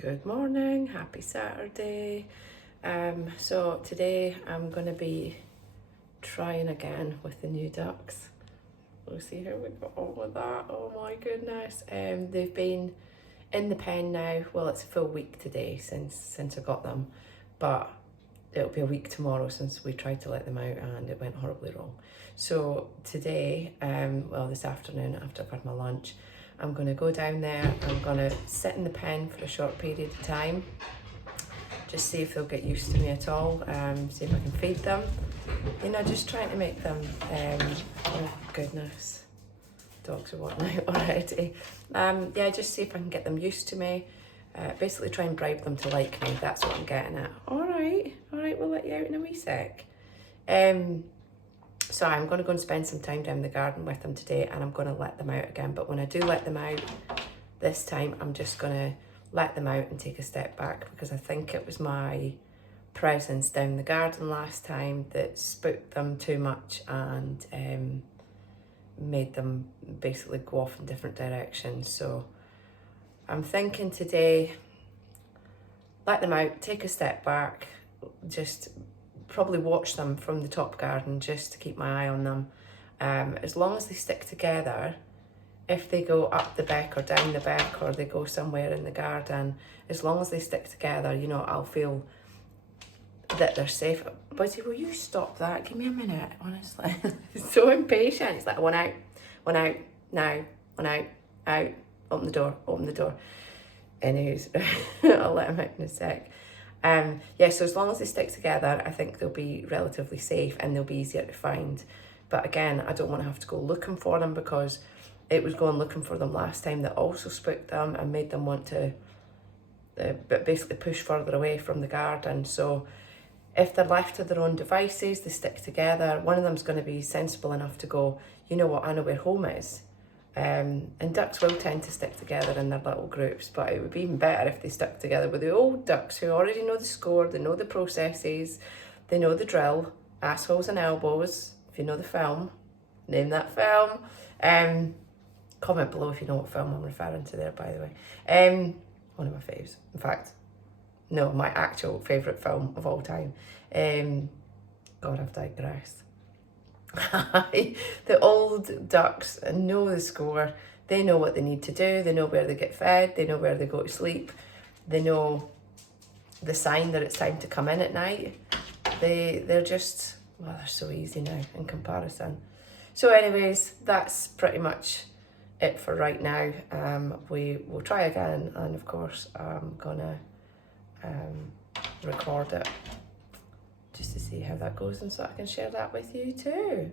Good morning, happy Saturday. So today I'm going to be trying again with the new ducks. We'll see how we got on with that. Oh my goodness. They've been in the pen now. Well, it's a full week today since I got them, but it'll be a week tomorrow since we tried to let them out and it went horribly wrong. So today, this afternoon after I've had my lunch, I'm going to go down there, I'm going to sit in the pen for a short period of time, just see if they'll get used to me at all, see if I can feed them, just trying to make them, oh goodness, dogs are wanting out already. Just see if I can get them used to me, basically try and bribe them to like me, that's what I'm getting at. All right, we'll let you out in a wee sec. So I'm going to go and spend some time down the garden with them today and I'm going to let them out again. But when I do let them out this time, I'm just going to let them out and take a step back because I think it was my presence down the garden last time that spooked them too much and made them basically go off in different directions. So I'm thinking today, let them out, take a step back, just probably watch them from the top garden just to keep my eye on them. As long as they stick together, if they go up the beck or down the beck or they go somewhere in the garden, as long as they stick together, I'll feel that they're safe. Buddy, will you stop that? Give me a minute, honestly. He's so impatient. He's like, one out, now, one out, open the door. Anyways, I'll let him out in a sec. So as long as they stick together, I think they'll be relatively safe and they'll be easier to find. But again, I don't want to have to go looking for them because it was going looking for them last time that also spooked them and made them want to basically push further away from the garden. So if they're left to their own devices, they stick together, one of them's going to be sensible enough to go, you know what, I know where home is. And ducks will tend to stick together in their little groups, but it would be even better if they stuck together with the old ducks who already know the score, they know the processes, they know the drill, assholes and elbows. If you know the film, name that film. Comment below if you know what film I'm referring to there, by the way. One of my faves. In fact, no, my actual favourite film of all time. God, I've digressed. The old ducks know the score, they know what they need to do, they know where they get fed, they know where they go to sleep, they know the sign that it's time to come in at night. They're just, well, they're so easy now in comparison. So anyways, that's pretty much it for right now. We will try again and of course I'm gonna record it just to see how that goes and so I can share that with you too.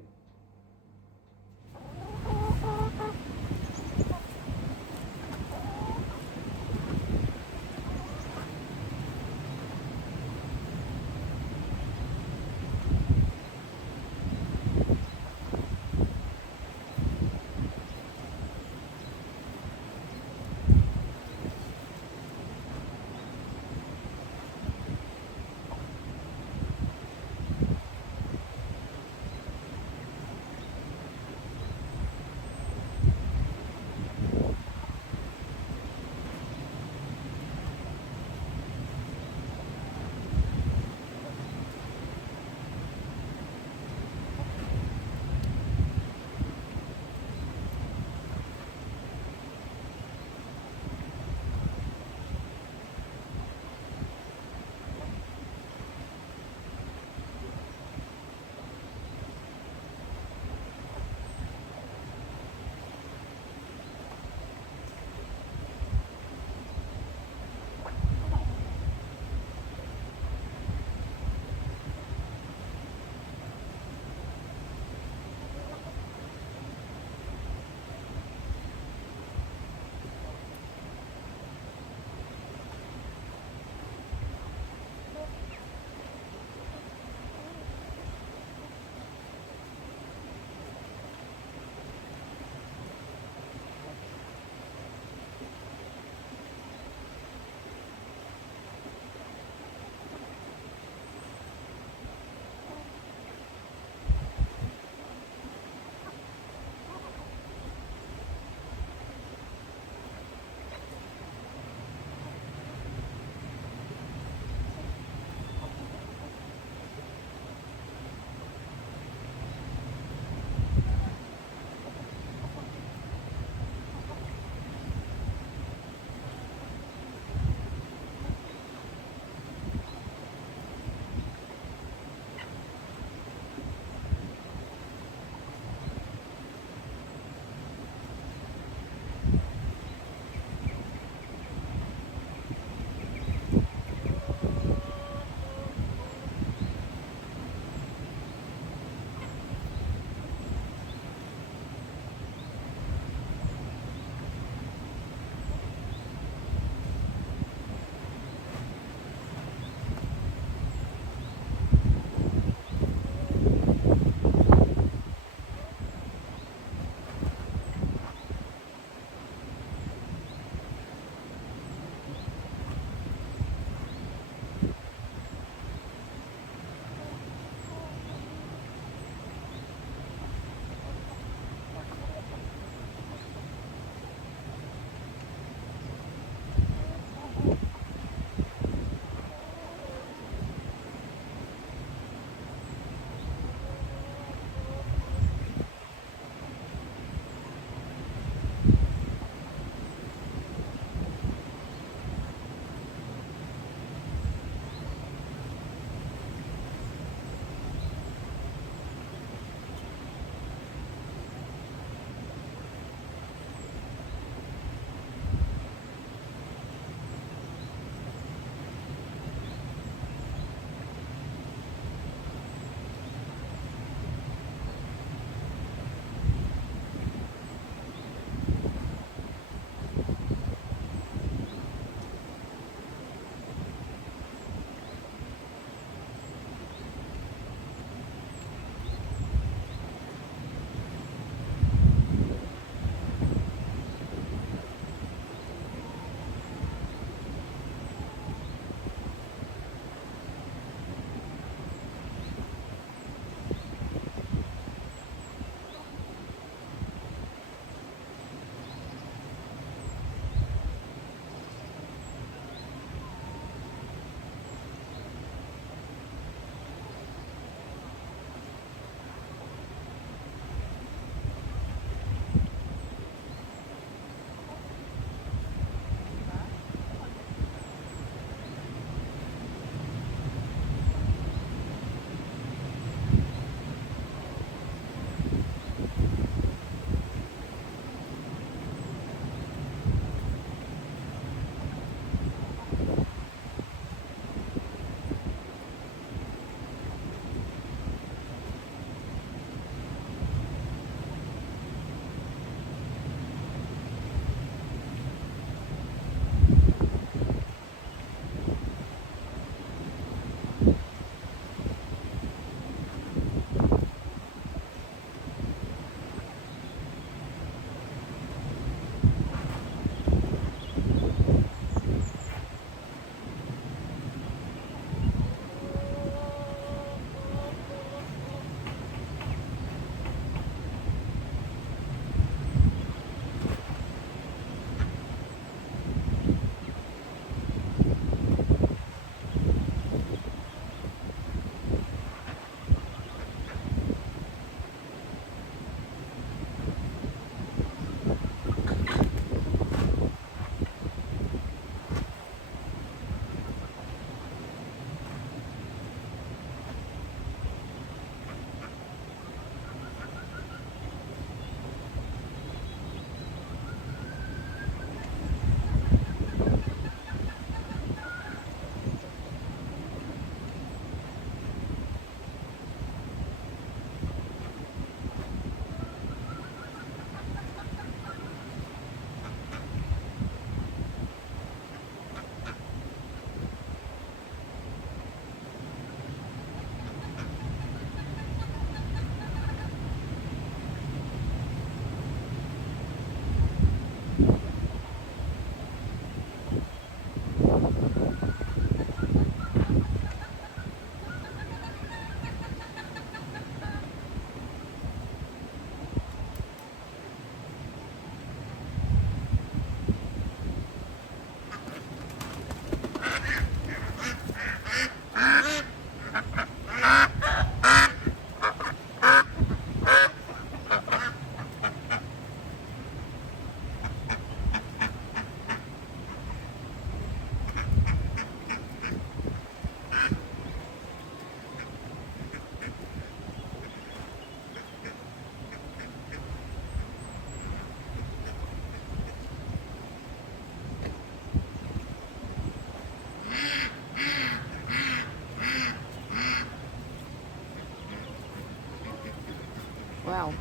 Well,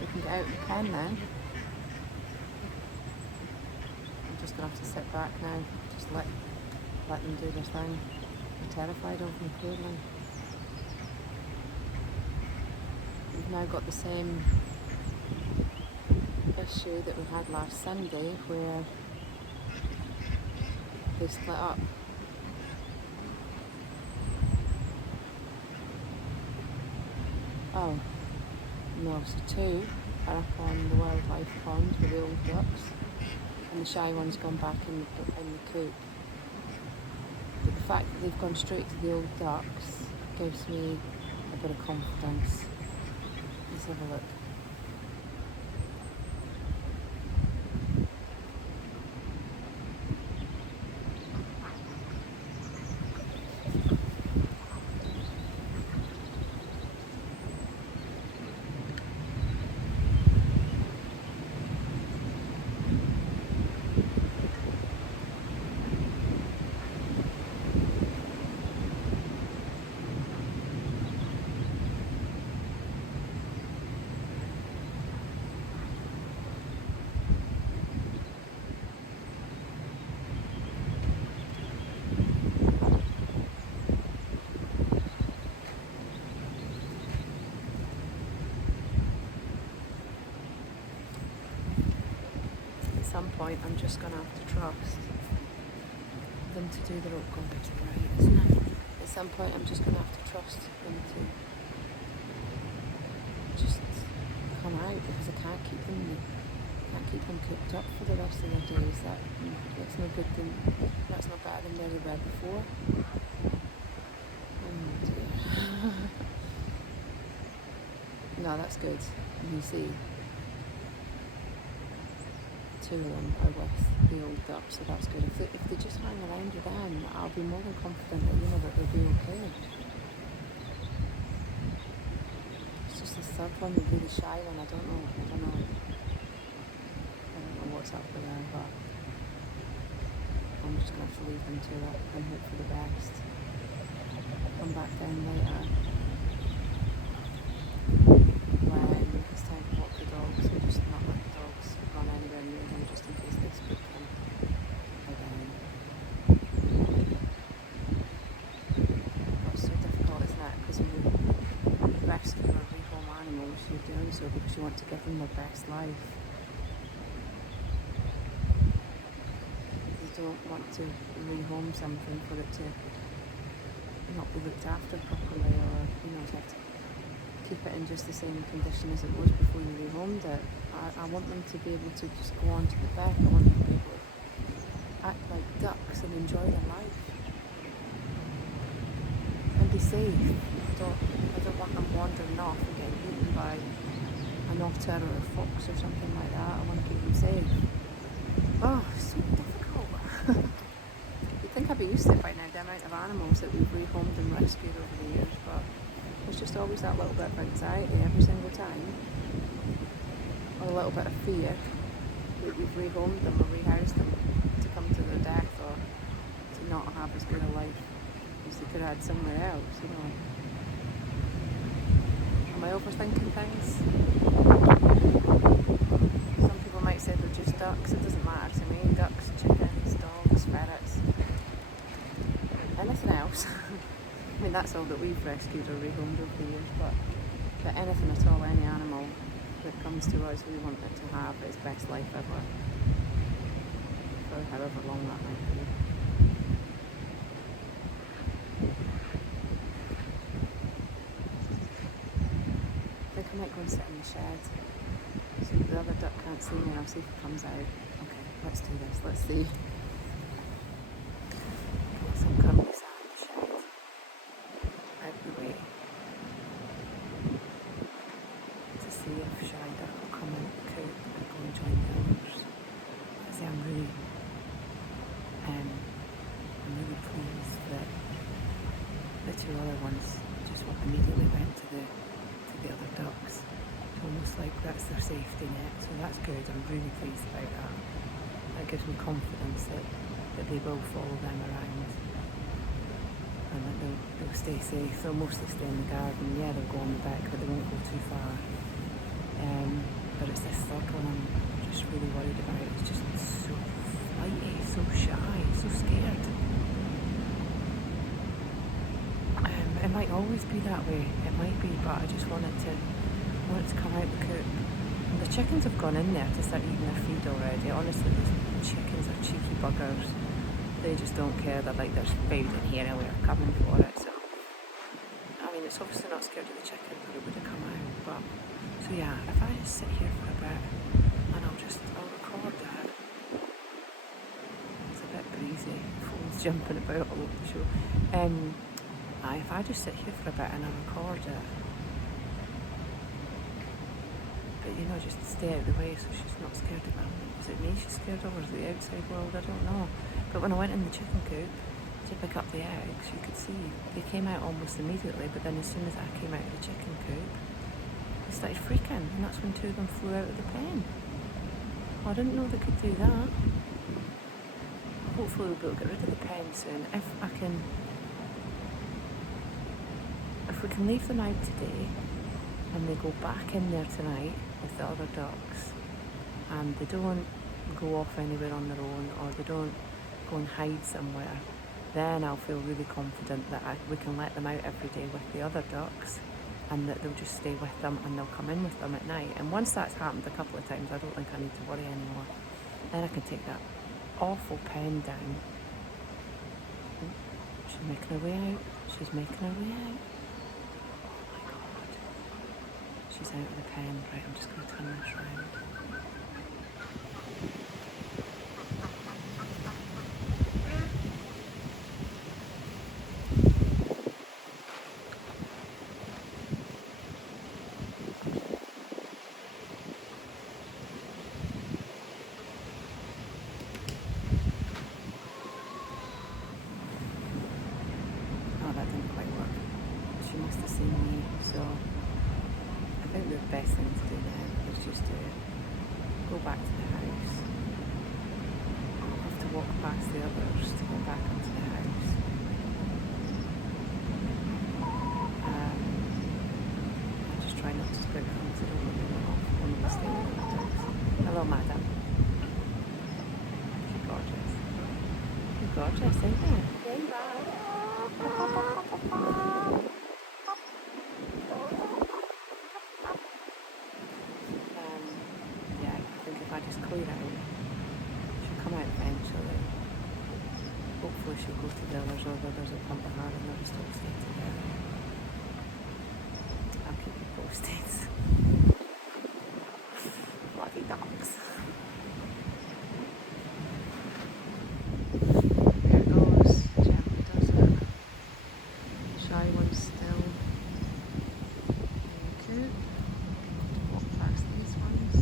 we can get out in the pen now. I'm just gonna have to sit back now, just let them do their thing. I'm terrified of them, clearly. We've now got the same issue that we had last Sunday where they split up. Oh, no, so two are up on the wildlife pond with the old ducks, and the shy one's gone back in the coop. But the fact that they've gone straight to the old ducks gives me a bit of confidence. Let's have a look. At some point I'm just going to have to trust them to do the rope competition right, isn't it? At some point I'm just going to have to trust them to just come out, because I can't keep them cooked up for the rest of their days. That's no good thing. That's not better than they were before. Oh dear. No, that's good. You see, two of them are with the old duck, so that's good. If they just hang around with them, I'll be more than confident that they'll be okay. It's just the third one, the really shy one. I don't know what's up with them, but I'm just gonna have to leave them to it and hope for the best. Come back down later when it's time to walk the dogs, and just not let the dogs run anywhere near them, just in case they spook them again. It's so difficult, isn't it? Because when you rescue or rehome animals, you're doing so because you want to give them their best life. You don't want to rehome something for it to not be looked after properly, or to have to keep it in just the same condition as it was before you rehomed it. I want them to be able to just go on to the bed. I want them to be able to act like ducks and enjoy their life and be safe. I don't want them wandering off and getting eaten by an otter or a fox or something like that. I want to keep them safe. Oh, it's so difficult. You'd think I'd be used to it by now, the amount of animals that we've rehomed and rescued over the years, but there's just always that little bit of anxiety every single time, or a little bit of fear that we've rehomed them or rehoused them to come to their death, or to not have as good a life as they could have had somewhere else, Am I overthinking things? Some people might say they're just ducks. It doesn't matter to me. Ducks, chickens, dogs, ferrets, anything else. I mean, that's all that we've rescued or rehomed over the years, but anything at all, any animal that comes to us, we want it to have its best life ever, for however long that might be. shed so the other duck can't see me. I'll see if it comes out. Okay, let's do this. Let's see. So I'm currently sat in the shed out the way to see if shy duck will come in the coop and go and join the others. I say I'm really pleased that the two other ones just immediately went to the other ducks. It's almost like that's their safety net, so that's good. I'm really pleased about that. That gives me confidence that they will follow them around and that they'll stay safe. They'll mostly stay in the garden. Yeah, they'll go on the back, but they won't go too far. But it's this third one I'm just really worried about. It's just so flighty, so shy, so scared. It might always be that way. It might be, but I just want it to come out the coop. And the chickens have gone in there to start eating their feed already. Honestly, these chickens are cheeky buggers. They just don't care. They're like, there's food in here and we're coming for it. So, I mean, it's obviously not scared of the chickens or it would have come out. But, so yeah, if I just sit here for a bit and I'll record that. It's a bit breezy. The phone's jumping about all over the show. If I just sit here for a bit and I record it, but just stay out of the way so she's not scared of them. Is it me she's scared of or is it the outside world? I don't know. But when I went in the chicken coop to pick up the eggs, you could see they came out almost immediately, but then as soon as I came out of the chicken coop, they started freaking, and that's when two of them flew out of the pen. Well, I didn't know they could do that. Hopefully we'll be able to get rid of the pen soon. If we can leave them out today and they go back in there tonight with the other ducks and they don't go off anywhere on their own or they don't go and hide somewhere, then I'll feel really confident that we can let them out every day with the other ducks and that they'll just stay with them and they'll come in with them at night. And once that's happened a couple of times, I don't think I need to worry anymore. Then I can take that awful pen down. She's making her way out. She's making her way out. She's out of the pen. Right, I'm just going to turn this round. Oh, that didn't quite work. She must have seen me, so I think the best thing to do now is just to go back to the house. I have to walk past the others to go back into the house. I just try not to spook them so they don't really know when we stay with the dogs. Hello, madam. You're gorgeous. You're gorgeous, ain't you? Just clear out. She'll come out eventually. Hopefully she'll go to the others or the others will come to her and they'll just all stay together. I'll keep you posted. Bloody dogs. There it goes. Gently does it. Shy one's still in the coop. Walk past these ones.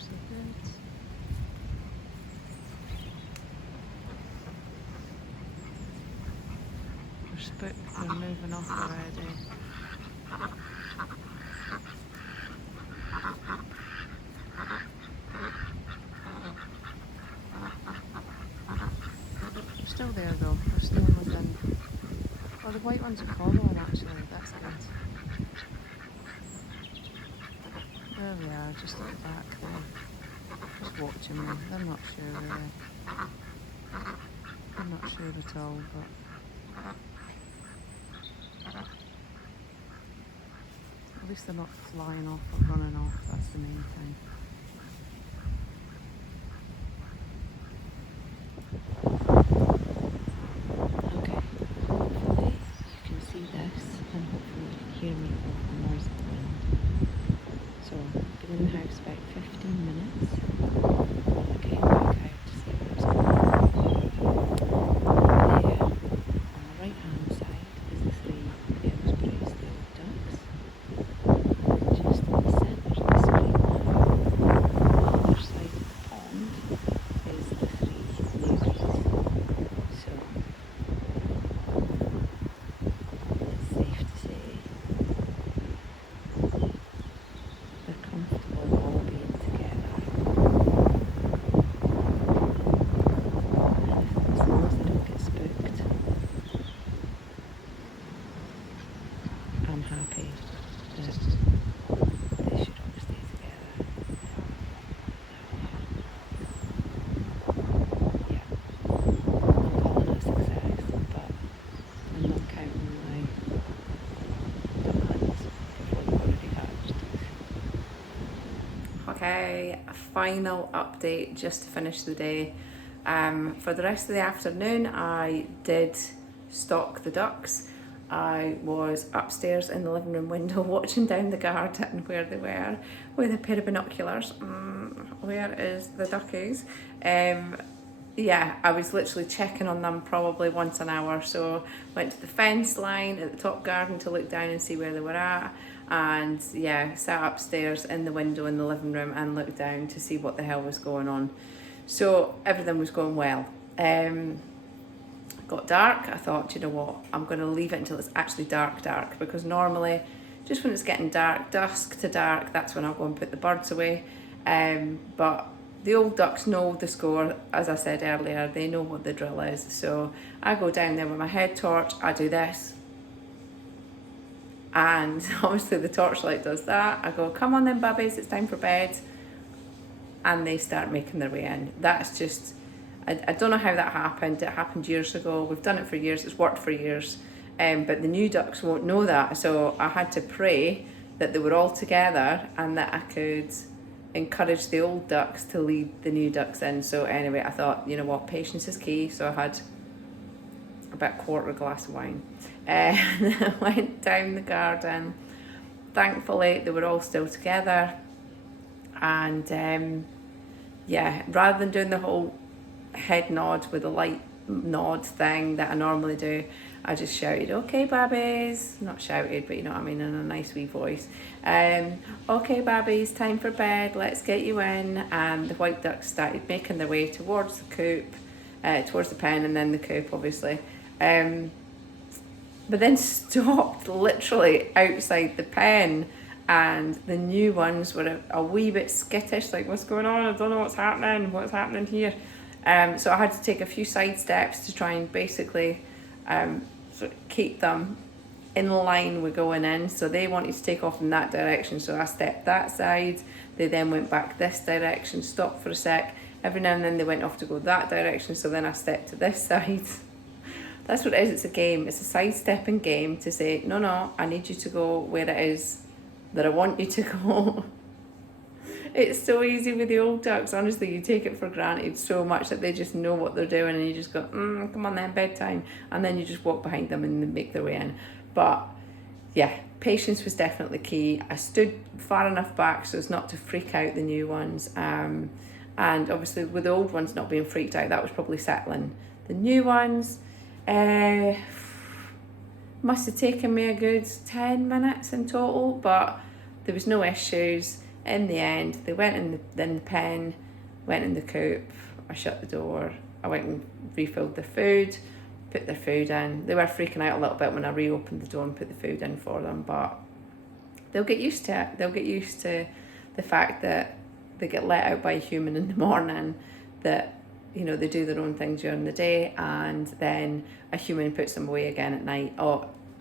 So good. They're spooked, they're moving off already. They're still there though, they're still within. Well, the white ones are following actually, that's good. There we are, just at the back there. Just watching them. They're not sure really. They're not sure at all, but at least they're not flying off or running off, that's the main thing. a final update just to finish the day. For the rest of the afternoon, I did stock the ducks. I was upstairs in the living room window watching down the garden where they were with a pair of binoculars. Where is the duckies? Yeah, I was literally checking on them probably once an hour. So went to the fence line at the top garden to look down and see where they were at. And yeah, sat upstairs in the window in the living room and looked down to see what the hell was going on. So everything was going well. Got dark. I thought, you know what, I'm going to leave it until it's actually dark, because normally just when it's getting dark, dusk to dark, that's when I'll go and put the birds away. But the old ducks know the score, as I said earlier, they know what the drill is. So I go down there with my head torch, I do this. And obviously the torchlight does that. I go, come on then, babbies, it's time for bed. And they start making their way in. That's just, I don't know how that happened. It happened years ago. We've done it for years. It's worked for years. But the new ducks won't know that. So I had to pray that they were all together and that I could encourage the old ducks to lead the new ducks in. So anyway, I thought, you know what, patience is key. So I had about a quarter glass of wine. And I went down the garden. Thankfully, they were all still together. And yeah, rather than doing the whole head nod with a light nod thing that I normally do, I just shouted, okay, babbies. Not shouted, but you know what I mean, in a nice wee voice. Okay, babbies, time for bed, let's get you in. And the white ducks started making their way towards the coop, towards the pen and then the coop, obviously. But then stopped literally outside the pen, and the new ones were a wee bit skittish, like, what's going on? I don't know what's happening here. So I had to take a few side steps to try and basically sort of keep them in line with going in. So they wanted to take off in that direction, so I stepped that side. They then went back this direction, stopped for a sec. Every now and then they went off to go that direction, so then I stepped to this side. That's what it is, it's a game. It's a sidestepping game to say, no, I need you to go where it is that I want you to go. It's so easy with the old ducks, honestly, you take it for granted so much that they just know what they're doing and you just go, come on then, bedtime. And then you just walk behind them and they make their way in. But yeah, patience was definitely key. I stood far enough back so as not to freak out the new ones. And obviously with the old ones not being freaked out, that was probably settling. The new ones, must have taken me a good 10 minutes in total, but there was no issues. In the end, they went in the pen, went in the coop, I shut the door, I went and refilled their food, put their food in. They were freaking out a little bit when I reopened the door and put the food in for them, but they'll get used to it. They'll get used to the fact that they get let out by a human in the morning, that, you know, they do their own thing during the day, and then a human puts them away again at night.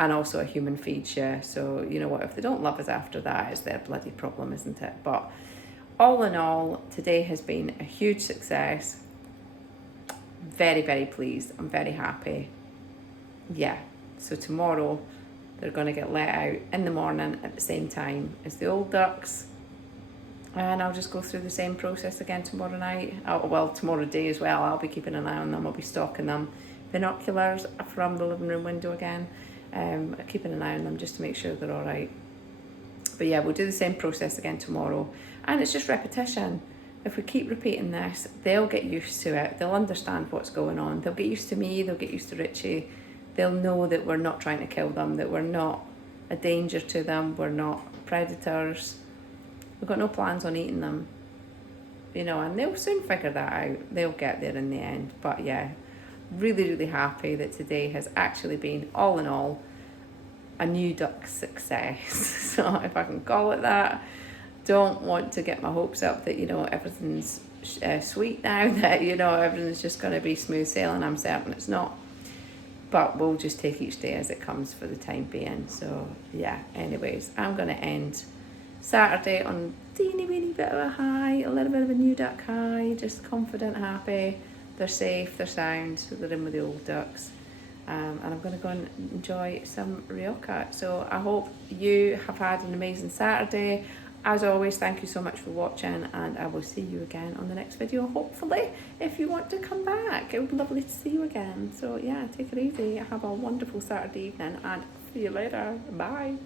And also a human feeds you. So, you know what, if they don't love us after that, it's their bloody problem, isn't it? But all in all, today has been a huge success. Very, very pleased. I'm very happy. Yeah, so tomorrow they're going to get let out in the morning at the same time as the old ducks. And I'll just go through the same process again tomorrow night. Oh, well, tomorrow day as well. I'll be keeping an eye on them. I'll be stalking them. Binoculars from the living room window again. Keeping an eye on them just to make sure they're all right. But yeah, we'll do the same process again tomorrow, and it's just repetition. If we keep repeating this, they'll get used to it. They'll understand what's going on. They'll get used to me, they'll get used to Richie. They'll know that we're not trying to kill them, that we're not a danger to them, we're not predators. We've got no plans on eating them, you know, and they'll soon figure that out. They'll get there in the end. But yeah, really, really happy that today has actually been, all in all, a new duck success. So if I can call it that. Don't want to get my hopes up that, you know, everything's sweet now, that, you know, everything's just going to be smooth sailing. I'm certain it's not. But we'll just take each day as it comes for the time being. So yeah, anyways, I'm going to end Saturday on a teeny weeny bit of a high, a little bit of a new duck high, just confident, happy. They're safe, they're sound, so they're in with the old ducks. And I'm going to go and enjoy some ryoka. So I hope you have had an amazing Saturday. as always, thank you so much for watching, and I will see you again on the next video, hopefully, if you want to come back. It would be lovely to see you again. So yeah, take it easy, have a wonderful Saturday evening, and see you later. Bye.